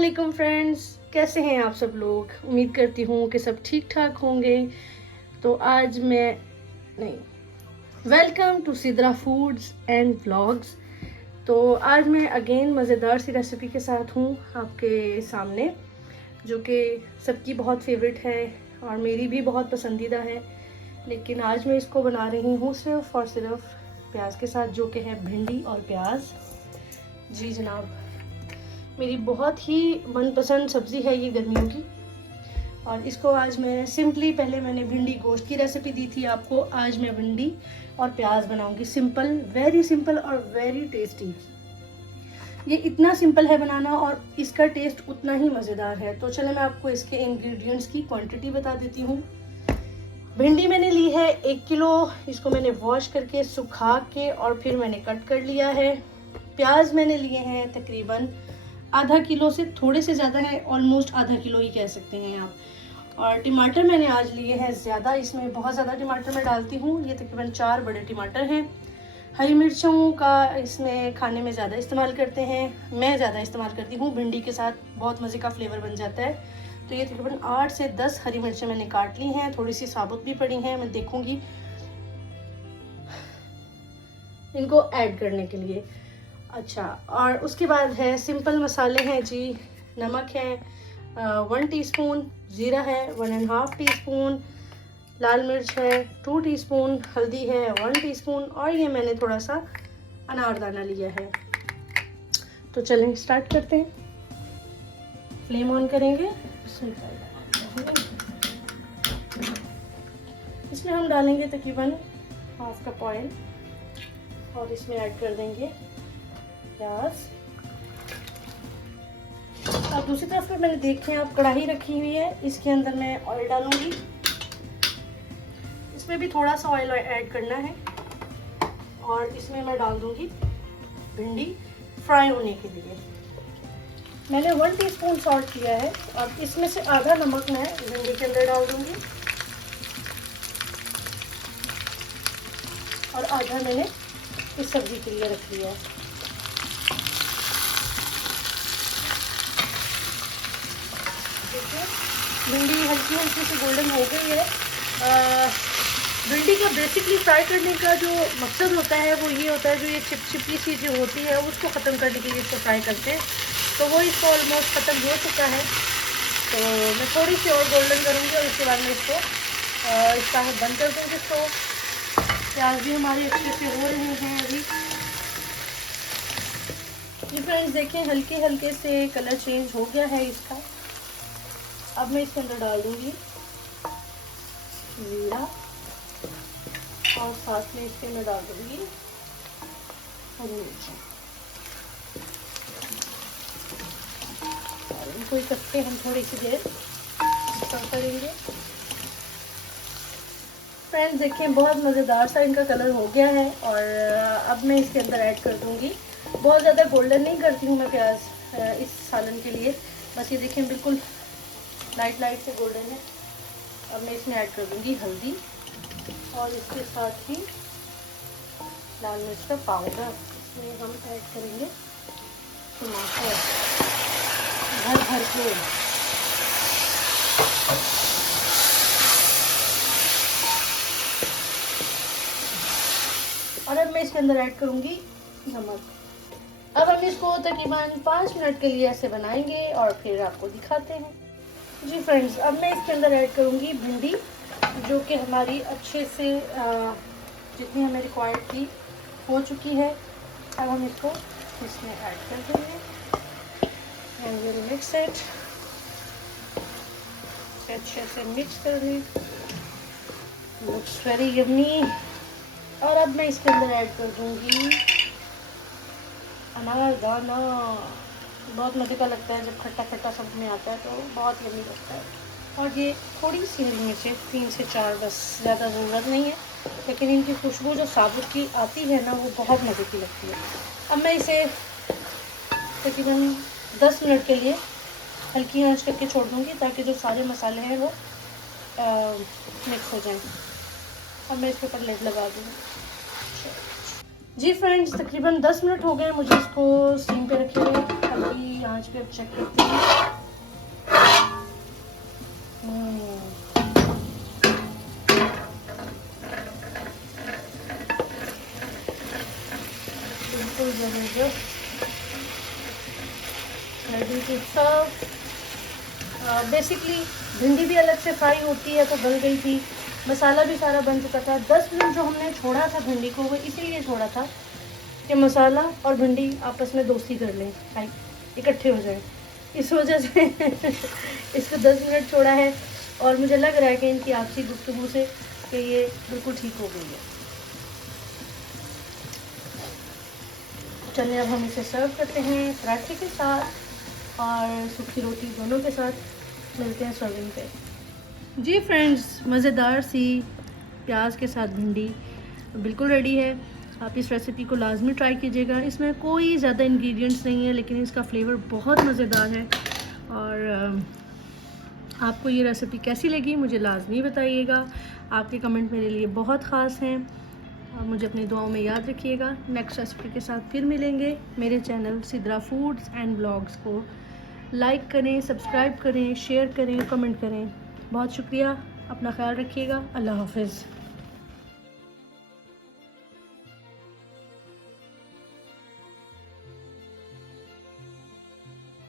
वालेकुम फ्रेंड्स, कैसे हैं आप सब लोग। उम्मीद करती हूँ कि सब ठीक ठाक होंगे। तो आज मैं नहीं welcome to Sidra foods and vlogs. तो आज मैं अगेन मज़ेदार सी रेसिपी के साथ हूँ आपके सामने, जो कि सबकी बहुत फेवरेट है और मेरी भी बहुत पसंदीदा है। लेकिन आज मैं इसको बना रही हूँ सिर्फ़ और सिर्फ प्याज के साथ, जो कि है भिंडी और प्याज। जी जनाब, मेरी बहुत ही मनपसंद सब्ज़ी है ये गर्मियों की। और इसको आज मैं सिंपली, पहले मैंने भिंडी गोश्त की रेसिपी दी थी आपको, आज मैं भिंडी और प्याज बनाऊंगी। सिंपल, वेरी सिंपल और वेरी टेस्टी। ये इतना सिंपल है बनाना और इसका टेस्ट उतना ही मज़ेदार है। तो चले मैं आपको इसके इंग्रेडिएंट्स की क्वांटिटी बता देती हूँ। भिंडी मैंने ली है 1 किलो। इसको मैंने वॉश करके सुखा के और फिर मैंने कट कर लिया है। प्याज मैंने लिए हैं तकरीबन आधा किलो से थोड़े से ज़्यादा है, ऑलमोस्ट आधा किलो ही कह सकते हैं आप। और टमाटर मैंने आज लिए हैं ज़्यादा, इसमें बहुत ज़्यादा टमाटर मैं डालती हूँ। ये तकरीबन 4 बड़े टमाटर हैं। हरी मिर्चों का इसमें खाने में ज़्यादा इस्तेमाल करते हैं, मैं ज़्यादा इस्तेमाल करती हूँ। भिंडी के साथ बहुत मज़े का फ्लेवर बन जाता है। तो ये तकरीबन 8 से 10 हरी मिर्चें मैंने काट ली हैं, थोड़ी सी साबुत भी पड़ी हैं, मैं देखूँगी इनको ऐड करने के लिए। अच्छा, और उसके बाद है सिंपल मसाले हैं जी। नमक है 1 टीस्पून, ज़ीरा है 1.5 टीस्पून, लाल मिर्च है 2 टीस्पून, हल्दी है 1 टीस्पून और ये मैंने थोड़ा सा अनारदाना लिया है। तो चलें स्टार्ट करते हैं। फ्लेम ऑन करेंगे। इसमें हम डालेंगे तकरीबन 1/2 कप ऑयल और इसमें ऐड कर देंगे प्याज। अब दूसरी तरफ पे मैंने देखें आप कढ़ाई रखी हुई है, इसके अंदर मैं ऑयल डालूंगी। इसमें भी थोड़ा सा ऑयल ऐड करना है और इसमें मैं डाल दूंगी भिंडी फ्राई होने के लिए। मैंने 1 टीस्पून सॉल्ट किया है और इसमें से आधा नमक मैं भिंडी के अंदर डाल दूंगी और आधा मैंने इस सब्जी के लिए रख लिया है। भिंडी हल्की हल्की सी गोल्डन हो गई है। भिंडी का बेसिकली फ्राई करने का जो मकसद होता है वो ये होता है, जो ये चिपचिपी सी जो होती है उसको ख़त्म करने के लिए इसको फ्राई करते हैं। तो वो इसको ऑलमोस्ट ख़त्म हो चुका है। तो मैं थोड़ी सी और गोल्डन करूँगी और उसके बाद मैं इसको इसका बंद कर दूँगी। तो प्याज भी हमारे अच्छे से हो रहे हैं अभी। ये फ्रेंड्स देखें, हल्के हल्के से कलर चेंज हो गया है इसका। अब मैं इसके अंदर डाल दूंगी जीरा और साथ में इसके मैं डाल दूंगी हरी मिर्च और इनको इकट्ठे हम थोड़ी सी देर फ्राई करेंगे। फ्रेंड्स देखें, बहुत मज़ेदार सा इनका कलर हो गया है और अब मैं इसके अंदर ऐड कर दूंगी। बहुत ज़्यादा गोल्डन नहीं करती हूँ मैं प्याज इस सालन के लिए, बस ये देखें बिल्कुल लाइट लाइट से गोल्डन है। अब मैं इसमें ऐड कर दूंगी हल्दी और इसके साथ ही लाल मिर्च का पाउडर। इसमें हम ऐड करेंगे टमाटर भर भर के। और अब मैं इसके अंदर ऐड करूंगी नमक। अब हम इसको तकरीबन 5 मिनट के लिए ऐसे बनाएंगे और फिर आपको दिखाते हैं। जी फ्रेंड्स, अब मैं इसके अंदर ऐड करूँगी भिंडी, जो कि हमारी अच्छे से जितनी हमें रिक्वायर्ड थी हो चुकी है। अब हम इसको इसमें ऐड कर देंगे एंड विल मिक्स इट। अच्छे से मिक्स कर दें, लुक्स वेरी यम्मी। और अब मैं इसके अंदर ऐड कर दूँगी अनारदाना। बहुत मज़े का लगता है जब खट्टा खट्टा सब में आता है, तो बहुत यम्मी लगता है। और ये थोड़ी सी हरी मिर्चें 3 से 4 बस, ज़्यादा ज़रूरत नहीं है, लेकिन इनकी खुशबू जो साबुत की आती है ना, वो बहुत मज़े की लगती है। अब मैं इसे तकरीबन 10 मिनट के लिए हल्की आंच करके छोड़ दूँगी ताकि जो सारे मसाले हैं वो मिक्स हो जाएं। अब मैं इसके ऊपर लिड लगा दूँगी। जी फ्रेंड्स, तकरीबन 10 मिनट हो गए मुझे इसको स्टीम पे रखे हुए। अभी आंच पे अब चेक करते हैं। बिल्कुल ज़बरदस्त, रेडी टू सर्व। बेसिकली भिंडी भी अलग से फ्राई होती है तो गल गई थी, मसाला भी सारा बन चुका था। 10 मिनट जो हमने छोड़ा था भिंडी को, वो इसीलिए छोड़ा था कि मसाला और भिंडी आपस में दोस्ती कर लें, लाइक इकट्ठे हो जाएं। इस वजह से इसको 10 मिनट छोड़ा है और मुझे लग रहा है कि इनकी आपसी गुफ्तगू से कि ये बिल्कुल ठीक हो गई है। चलिए अब हम इसे सर्व करते हैं पराठे के साथ और सूखी रोटी दोनों के साथ। मिलते हैं सर्विंग पे। जी फ्रेंड्स, मज़ेदार सी प्याज के साथ भिंडी बिल्कुल रेडी है। आप इस रेसिपी को लाजमी ट्राई कीजिएगा। इसमें कोई ज़्यादा इंग्रेडिएंट्स नहीं है लेकिन इसका फ्लेवर बहुत मज़ेदार है। और आपको ये रेसिपी कैसी लगी मुझे लाजमी बताइएगा। आपके कमेंट मेरे लिए बहुत ख़ास हैं और मुझे अपनी दुआओं में याद रखिएगा। नेक्स्ट रेसिपी के साथ फिर मिलेंगे। मेरे channel Sidra foods and blogs को लाइक करें, सब्सक्राइब करें, शेयर करें, कमेंट करें। बहुत शुक्रिया। अपना ख्याल रखिएगा। अल्लाह हाफ़िज़।